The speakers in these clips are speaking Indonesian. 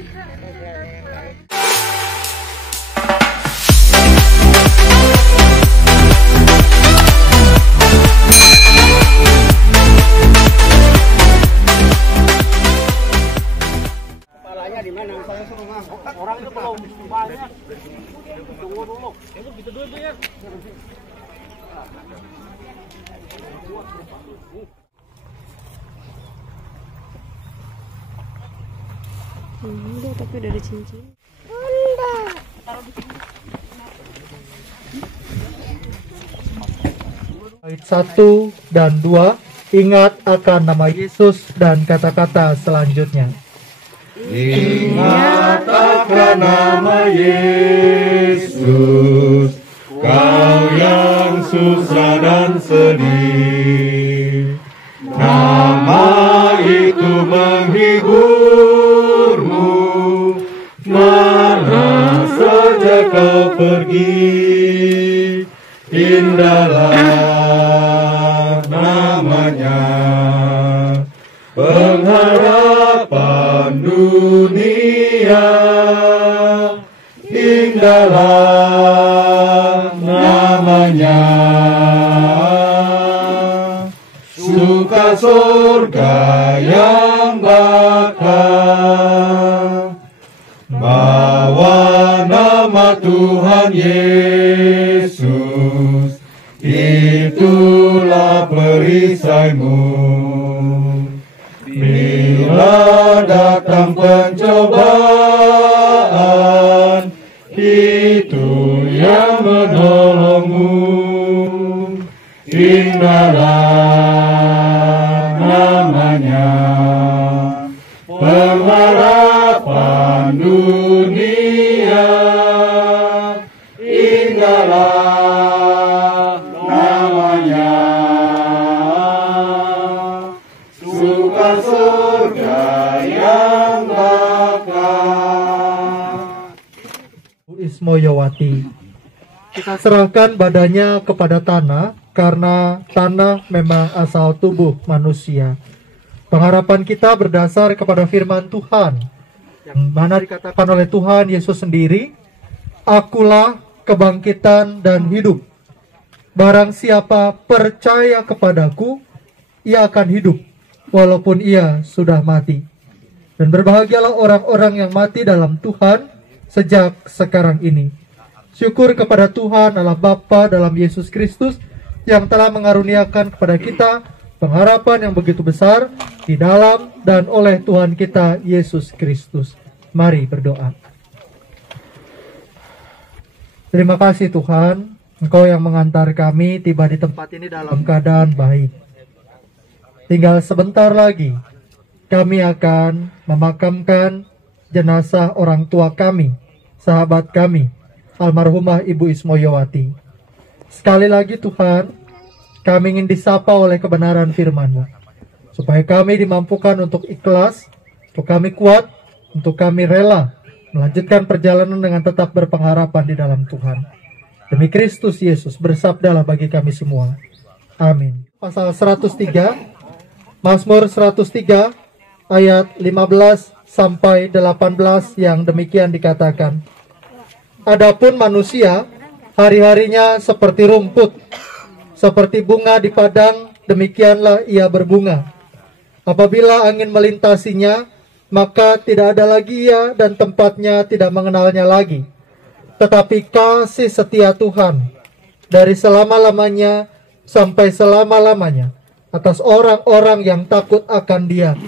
Kepalanya di mana? Saya suruh ngangkut. Orang itu belum banyak. Tunggu dulu. Itu gitu dulu ya. Enggak, tapi udah ada cincin. Ayat 1 dan 2, ingat akan nama Yesus dan kata-kata selanjutnya. Ingat akan nama Yesus, kau yang susah dan sedih. Nama itu menghiburmu, mana saja kau pergi. Indahlah namanya, pengharapan dunia. Indahlah namanya, suka surga yang bakal. Bawa nama Tuhan Yesus, itulah perisaimu. Bila datang pencobaan, itu yang menolongmu. Indahlah namanya, pengharapan dunia. Indahlah namanya, suka surga yang bakal. Bu Ismoyowati, kita serahkan badannya kepada tanah, karena tanah memang asal tubuh manusia. Pengharapan kita berdasar kepada firman Tuhan, yang mana dikatakan oleh Tuhan Yesus sendiri, akulah kebangkitan dan hidup. Barang siapa percaya kepadaku, ia akan hidup, walaupun ia sudah mati. Dan berbahagialah orang-orang yang mati dalam Tuhan sejak sekarang ini. Syukur kepada Tuhan Allah Bapa dalam Yesus Kristus, yang telah mengaruniakan kepada kita pengharapan yang begitu besar di dalam dan oleh Tuhan kita Yesus Kristus. Mari berdoa. Terima kasih Tuhan, Engkau yang mengantar kami tiba di tempat ini dalam keadaan baik. Tinggal sebentar lagi, kami akan memakamkan jenazah orang tua kami, sahabat kami, almarhumah Ibu Ismoyowati. Sekali lagi Tuhan, kami ingin disapa oleh kebenaran firman-Mu, supaya kami dimampukan untuk ikhlas, untuk kami kuat, untuk kami rela melanjutkan perjalanan dengan tetap berpengharapan di dalam Tuhan. Demi Kristus Yesus, bersabdalah bagi kami semua. Amin. Pasal 103, Mazmur 103, ayat 15 sampai 18 yang demikian dikatakan. Adapun manusia, hari-harinya seperti rumput, seperti bunga di padang, demikianlah ia berbunga. Apabila angin melintasinya, maka tidak ada lagi ia dan tempatnya tidak mengenalnya lagi. Tetapi kasih setia Tuhan dari selama-lamanya sampai selama-lamanya atas orang-orang yang takut akan Dia,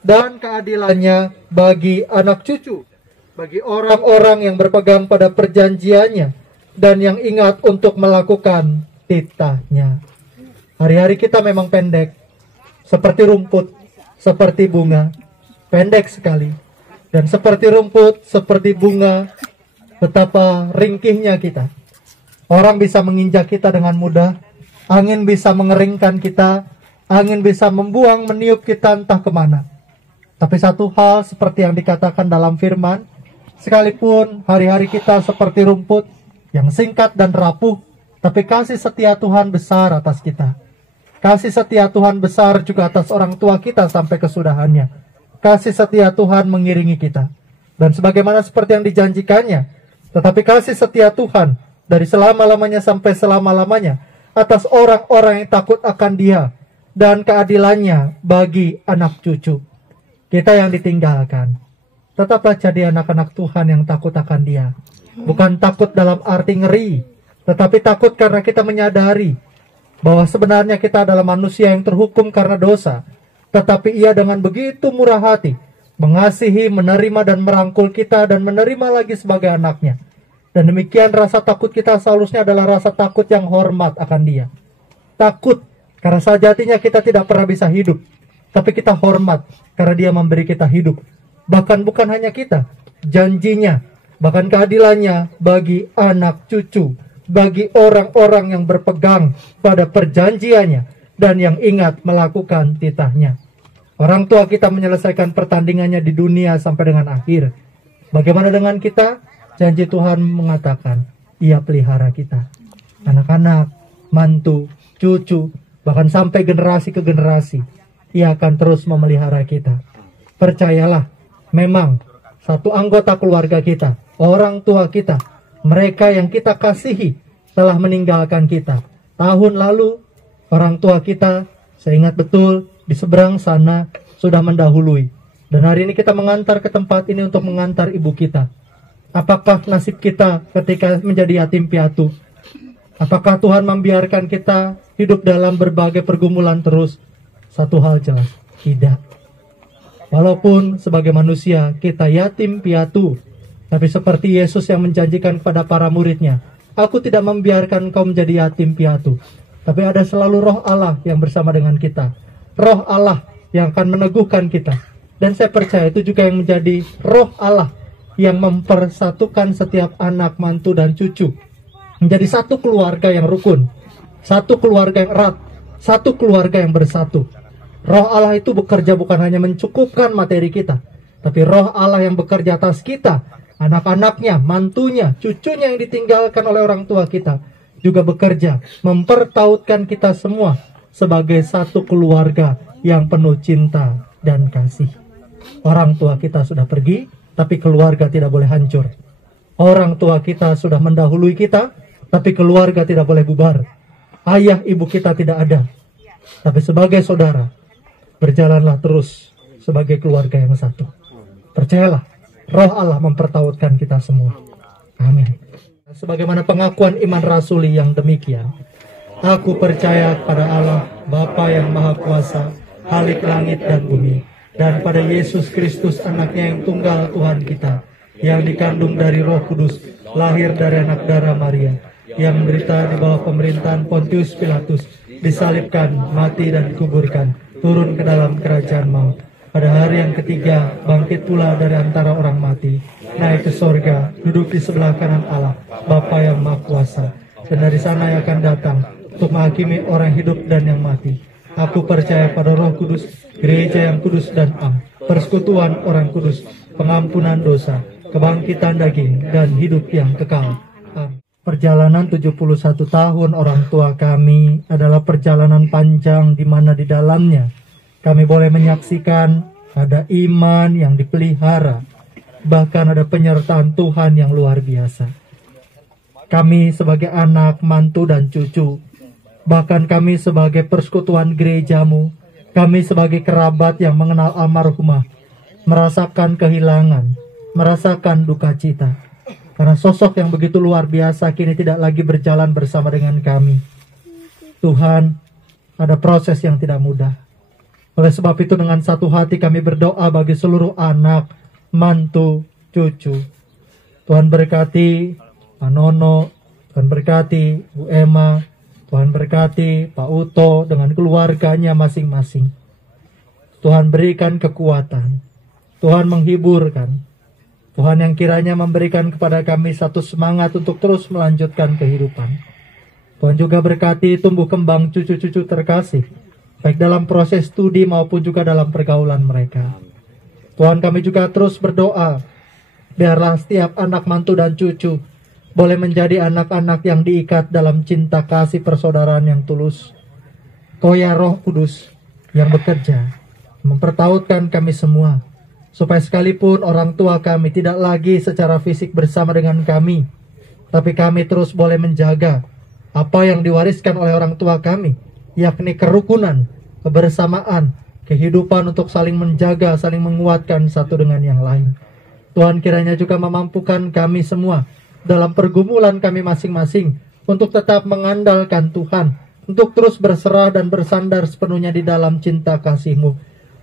dan keadilannya bagi anak cucu, bagi orang-orang yang berpegang pada perjanjiannya dan yang ingat untuk melakukan titahnya. Hari-hari kita memang pendek, seperti rumput, seperti bunga, pendek sekali. Dan seperti rumput, seperti bunga, betapa ringkihnya kita. Orang bisa menginjak kita dengan mudah, angin bisa mengeringkan kita, angin bisa membuang, meniup kita entah kemana. Tapi satu hal seperti yang dikatakan dalam firman, sekalipun hari-hari kita seperti rumput yang singkat dan rapuh, tapi kasih setia Tuhan besar atas kita. Kasih setia Tuhan besar juga atas orang tua kita sampai kesudahannya. Kasih setia Tuhan mengiringi kita. Dan sebagaimana seperti yang dijanjikannya, tetapi kasih setia Tuhan dari selama-lamanya sampai selama-lamanya atas orang-orang yang takut akan Dia, dan keadilannya bagi anak cucu. Kita yang ditinggalkan, tetaplah jadi anak-anak Tuhan yang takut akan Dia. Bukan takut dalam arti ngeri, tetapi takut karena kita menyadari bahwa sebenarnya kita adalah manusia yang terhukum karena dosa, tetapi Ia dengan begitu murah hati mengasihi, menerima dan merangkul kita dan menerima lagi sebagai anaknya. Dan demikian rasa takut kita seharusnya adalah rasa takut yang hormat akan Dia. Takut karena sejatinya kita tidak pernah bisa hidup, tapi kita hormat karena Dia memberi kita hidup. Bahkan bukan hanya kita, janjinya, bahkan keadilannya bagi anak cucu, bagi orang-orang yang berpegang pada perjanjiannya dan yang ingat melakukan titahnya. Orang tua kita menyelesaikan pertandingannya di dunia sampai dengan akhir. Bagaimana dengan kita? Janji Tuhan mengatakan, Ia pelihara kita. Anak-anak, mantu, cucu, bahkan sampai generasi ke generasi, Ia akan terus memelihara kita. Percayalah, memang satu anggota keluarga kita, orang tua kita, mereka yang kita kasihi telah meninggalkan kita. Tahun lalu, orang tua kita, saya ingat betul, di seberang sana sudah mendahului. Dan hari ini kita mengantar ke tempat ini untuk mengantar ibu kita. Apakah nasib kita ketika menjadi yatim piatu? Apakah Tuhan membiarkan kita hidup dalam berbagai pergumulan terus? Satu hal jelas, tidak. Walaupun sebagai manusia kita yatim piatu, tapi seperti Yesus yang menjanjikan kepada para muridnya, aku tidak membiarkan kau menjadi yatim piatu, tapi ada selalu roh Allah yang bersama dengan kita. Roh Allah yang akan meneguhkan kita. Dan saya percaya itu juga yang menjadi roh Allah yang mempersatukan setiap anak, mantu, dan cucu menjadi satu keluarga yang rukun, satu keluarga yang erat, satu keluarga yang bersatu. Roh Allah itu bekerja bukan hanya mencukupkan materi kita, tapi roh Allah yang bekerja atas kita, anak-anaknya, mantunya, cucunya yang ditinggalkan oleh orang tua kita, juga bekerja mempertautkan kita semua sebagai satu keluarga yang penuh cinta dan kasih. Orang tua kita sudah pergi, tapi keluarga tidak boleh hancur. Orang tua kita sudah mendahului kita, tapi keluarga tidak boleh bubar. Ayah ibu kita tidak ada, tapi sebagai saudara, berjalanlah terus sebagai keluarga yang satu. Percayalah, roh Allah mempertautkan kita semua. Amin. Sebagaimana pengakuan iman rasuli yang demikian, aku percaya kepada Allah, Bapa yang Maha Kuasa, Khalik langit dan bumi, dan pada Yesus Kristus anaknya yang tunggal Tuhan kita, yang dikandung dari Roh Kudus, lahir dari anak darah Maria, yang menderita di bawah pemerintahan Pontius Pilatus, disalibkan, mati dan dikuburkan, turun ke dalam kerajaan maut. Pada hari yang ketiga, bangkit pula dari antara orang mati, naik ke sorga, duduk di sebelah kanan Allah, Bapa yang Maha Kuasa, dan dari sana yang akan datang untuk menghakimi orang hidup dan yang mati. Aku percaya pada Roh Kudus, gereja yang kudus dan am, persekutuan orang kudus, pengampunan dosa, kebangkitan daging, dan hidup yang kekal. Amin. Perjalanan 71 tahun orang tua kami adalah perjalanan panjang di mana di dalamnya kami boleh menyaksikan ada iman yang dipelihara, bahkan ada penyertaan Tuhan yang luar biasa. Kami sebagai anak, mantu, dan cucu, bahkan kami sebagai persekutuan gerejamu, kami sebagai kerabat yang mengenal almarhumah, merasakan kehilangan, merasakan duka cita. Karena sosok yang begitu luar biasa kini tidak lagi berjalan bersama dengan kami. Tuhan, ada proses yang tidak mudah. Oleh sebab itu dengan satu hati kami berdoa bagi seluruh anak, mantu, cucu. Tuhan berkati Pak Nono, Tuhan berkati Bu Emma, Tuhan berkati Pak Uto dengan keluarganya masing-masing. Tuhan berikan kekuatan, Tuhan menghiburkan, Tuhan yang kiranya memberikan kepada kami satu semangat untuk terus melanjutkan kehidupan. Tuhan juga berkati tumbuh kembang cucu-cucu terkasih, baik dalam proses studi maupun juga dalam pergaulan mereka. Tuhan, kami juga terus berdoa, biarlah setiap anak, mantu, dan cucu boleh menjadi anak-anak yang diikat dalam cinta kasih persaudaraan yang tulus. Kau ya Roh Kudus yang bekerja, mempertautkan kami semua, supaya sekalipun orang tua kami tidak lagi secara fisik bersama dengan kami, tapi kami terus boleh menjaga apa yang diwariskan oleh orang tua kami, yakni kerukunan, kebersamaan, kehidupan untuk saling menjaga, saling menguatkan satu dengan yang lain. Tuhan kiranya juga memampukan kami semua dalam pergumulan kami masing-masing untuk tetap mengandalkan Tuhan, untuk terus berserah dan bersandar sepenuhnya di dalam cinta kasih-Mu.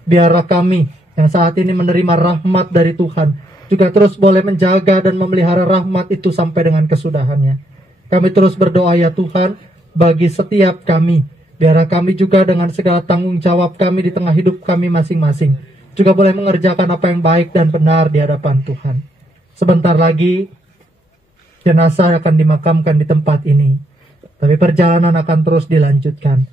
Biarlah kami yang saat ini menerima rahmat dari Tuhan juga terus boleh menjaga dan memelihara rahmat itu sampai dengan kesudahannya. Kami terus berdoa ya Tuhan bagi setiap kami. Biarlah kami juga dengan segala tanggung jawab kami di tengah hidup kami masing-masing juga boleh mengerjakan apa yang baik dan benar di hadapan Tuhan. Sebentar lagi jenazah akan dimakamkan di tempat ini, tapi perjalanan akan terus dilanjutkan.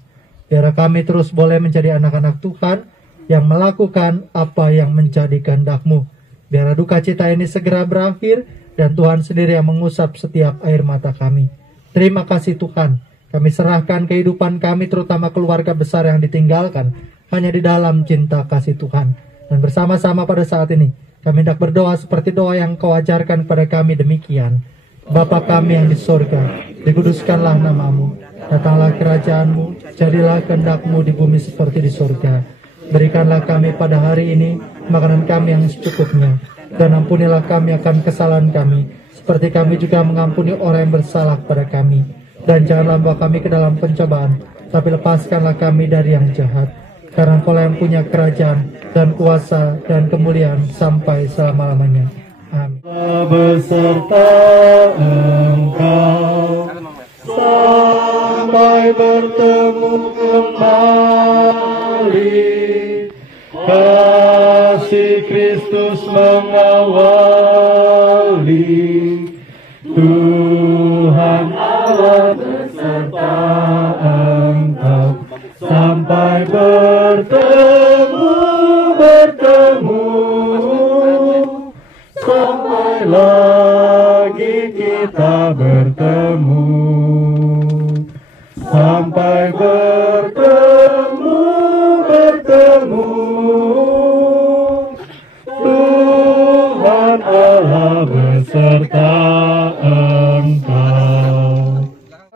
Biarlah kami terus boleh menjadi anak-anak Tuhan yang melakukan apa yang menjadi kehendak-Mu. Biarlah duka cita ini segera berakhir dan Tuhan sendiri yang mengusap setiap air mata kami. Terima kasih Tuhan. Kami serahkan kehidupan kami terutama keluarga besar yang ditinggalkan hanya di dalam cinta kasih Tuhan. Dan bersama-sama pada saat ini kami hendak berdoa seperti doa yang Kau ajarkan kepada kami demikian. Bapa kami yang di surga, dikuduskanlah nama-Mu. Datanglah kerajaan-Mu, jadilah kehendak-Mu di bumi seperti di surga. Berikanlah kami pada hari ini makanan kami yang secukupnya, dan ampunilah kami akan kesalahan kami, seperti kami juga mengampuni orang yang bersalah kepada kami. Dan janganlah bawa kami ke dalam pencobaan, tapi lepaskanlah kami dari yang jahat. Karena Engkau yang punya kerajaan dan kuasa dan kemuliaan sampai selama-lamanya. Amin. Beserta Engkau sampai bertemu kembali. Kasih Kristus mengawali. Tuhan Allah beserta Engkau sampai bertemu sampai lagi kita bertemu, sampai bertemu Tuhan Allah beserta Engkau.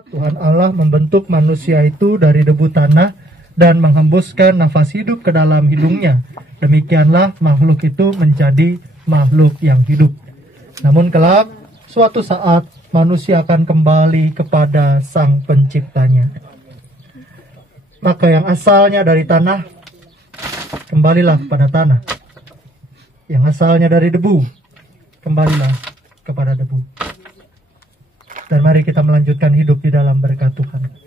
Tuhan Allah membentuk manusia itu dari debu tanah dan menghembuskan nafas hidup ke dalam hidungnya. Demikianlah makhluk itu menjadi makhluk yang hidup. Namun kelak suatu saat manusia akan kembali kepada Sang Penciptanya. Maka yang asalnya dari tanah, kembalilah kepada tanah. Yang asalnya dari debu, kembalilah kepada debu. Dan mari kita melanjutkan hidup di dalam berkat Tuhan.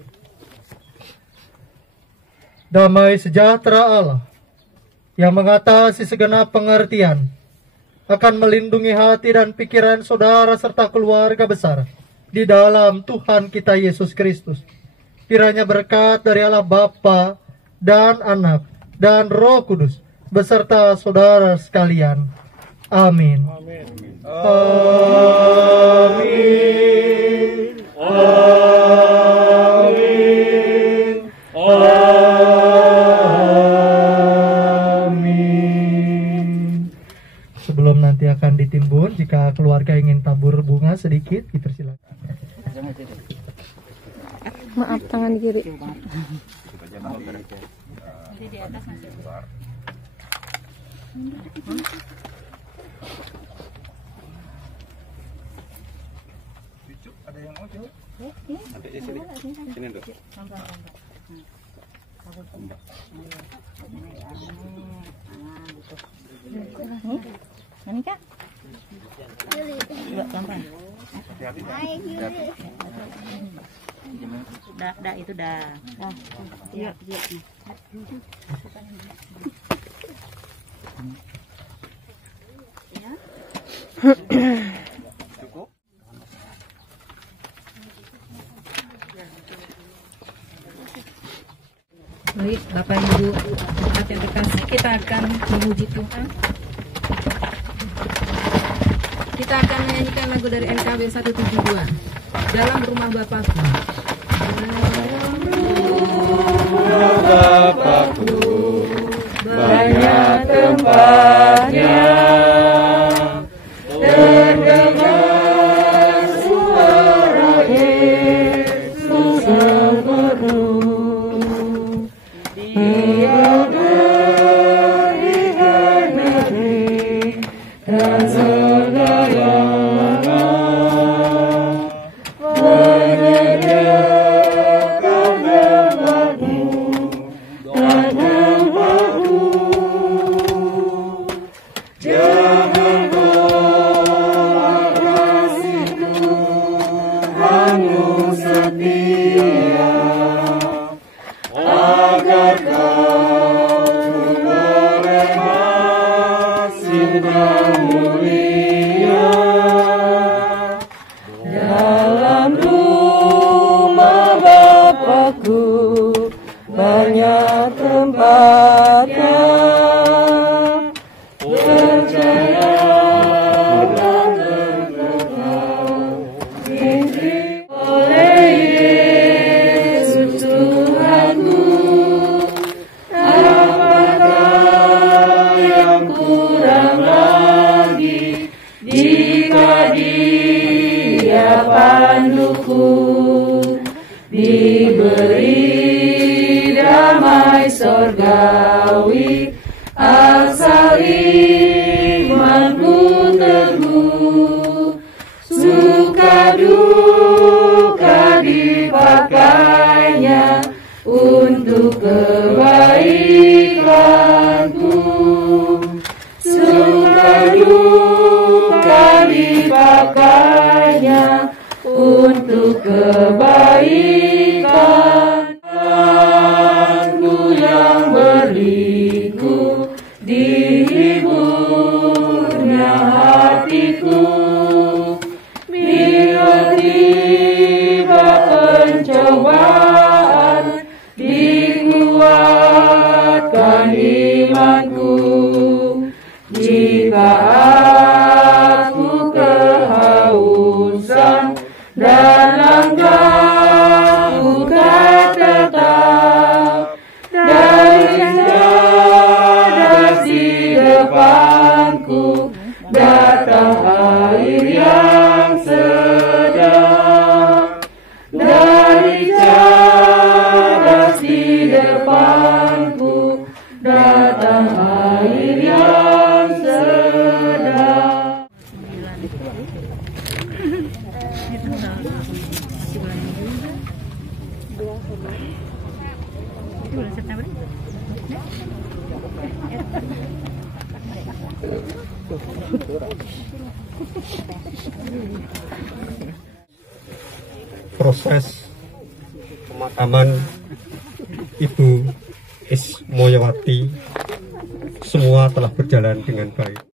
Damai sejahtera Allah yang mengatasi segenap pengertian akan melindungi hati dan pikiran saudara serta keluarga besar di dalam Tuhan kita Yesus Kristus. Kiranya berkat dari Allah Bapa dan Anak dan Roh Kudus beserta saudara sekalian. Amin. Amin. Amin. Amin. Amin. Sebelum nanti akan ditimbun, jika keluarga ingin tabur bunga sedikit, dipersilakan. Maaf, tangan kiri. Ini kak? Dah itu dah. Iya. Baik, Bapak Ibu jemaat yang terkasih, kita akan memuji Tuhan. Kita akan menyanyikan lagu dari NKB 172, Dalam Rumah Bapakku. Bapakku banyak teman. tempatnya. Terdengar suara Yesus berseru, Dia berikan negeri dan segala menyediakan tempatmu dan tempatku. Jangan goyah kasih Tuhanmu setia, agar kau boleh masih dan mulia. Dalam rumah Bapakku banyak tempatnya. Percaya dan terkenal oleh Yesus Tuhanku. Apakah yang kurang lagi jika Dia panduku? Diberi damai sorgawi, asal imanku teguh. Suka duka dipakainya untuk kebaikanku. Suka duka dipakainya untuk kebaikan. Aku yang berliku, dihiburnya hatiku. Bila tiba pencobaan, dikuatkan imanku. Jika aku kehausan dan langkah buka tetap, dari cadas di depanku datang air yang sedap. Dari cadas di depanku datang air yang sedap. Proses pemakaman Ibu Ismoyawati semua telah berjalan dengan baik.